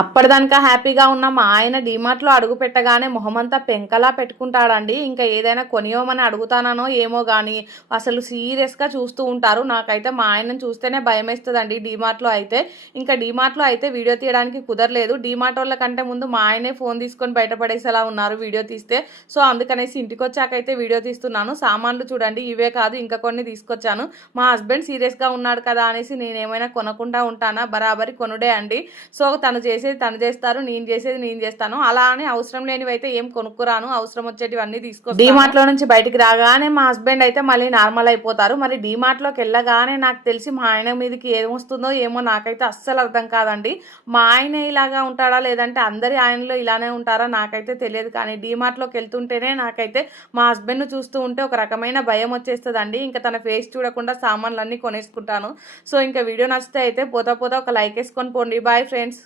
అప్పటిదానికా హ్యాపీగా ఉన్న మా ఆయన డీమార్ట్లో అడుగు పెట్టగానే మొహమంతా పెంకలా పెట్టుకుంటాడండి. ఇంకా ఏదైనా కొనియోమని అడుగుతానో ఏమో కానీ అసలు సీరియస్గా చూస్తూ ఉంటారు. నాకైతే మా ఆయనను చూస్తేనే భయం వేస్తుందండి డీమార్ట్లో అయితే. ఇంకా డీమార్ట్లో అయితే వీడియో తీయడానికి కుదరలేదు. డీమార్ట్ వాళ్ళ కంటే ముందు మా ఆయనే ఫోన్ తీసుకొని బయటపడేసేలా ఉన్నారు వీడియో తీస్తే. సో అందుకనేసి ఇంటికి వచ్చాకైతే వీడియో తీస్తున్నాను. సామాన్లు చూడండి ఇవే కాదు ఇంకా కొన్ని తీసుకొచ్చాను. మా హస్బెండ్ సీరియస్గా ఉన్నాడు కదా అనేసి నేను ఏమైనా కొనకుండా ఉంటానా? బరాబరి కొనుడే అండి. సో తను చేసి చేసేది తను చేస్తారు నేను చేసేది నేను చేస్తాను. అలా అని అవసరం లేనివి అయితే ఏం కొనుక్కురాను అవసరం వచ్చేటివన్నీ తీసుకో డీమార్ట్లో నుంచి బయటికి రాగానే మా హస్బెండ్ అయితే మళ్ళీ నార్మల్ అయిపోతారు. మరి డీమార్ట్లోకి వెళ్ళగానే నాకు తెలిసి మా ఆయన మీదకి ఏమొస్తుందో ఏమో నాకైతే అస్సలు అర్థం కాదండి. మా ఆయన ఇలాగా ఉంటాడా లేదంటే అందరి ఆయనలో ఇలానే ఉంటారా నాకైతే తెలియదు. కానీ డీమార్ట్లోకి వెళ్తుంటేనే నాకైతే మా హస్బెండ్ చూస్తూ ఉంటే ఒక రకమైన భయం వచ్చేస్తుందండి. ఇంకా తన ఫేస్ చూడకుండా సామాన్లన్నీ కొనేసుకుంటాను. సో ఇంకా వీడియో నచ్చితే అయితే పోతా పోతా ఒక లైక్ వేసుకొని పోండి. Bye friends.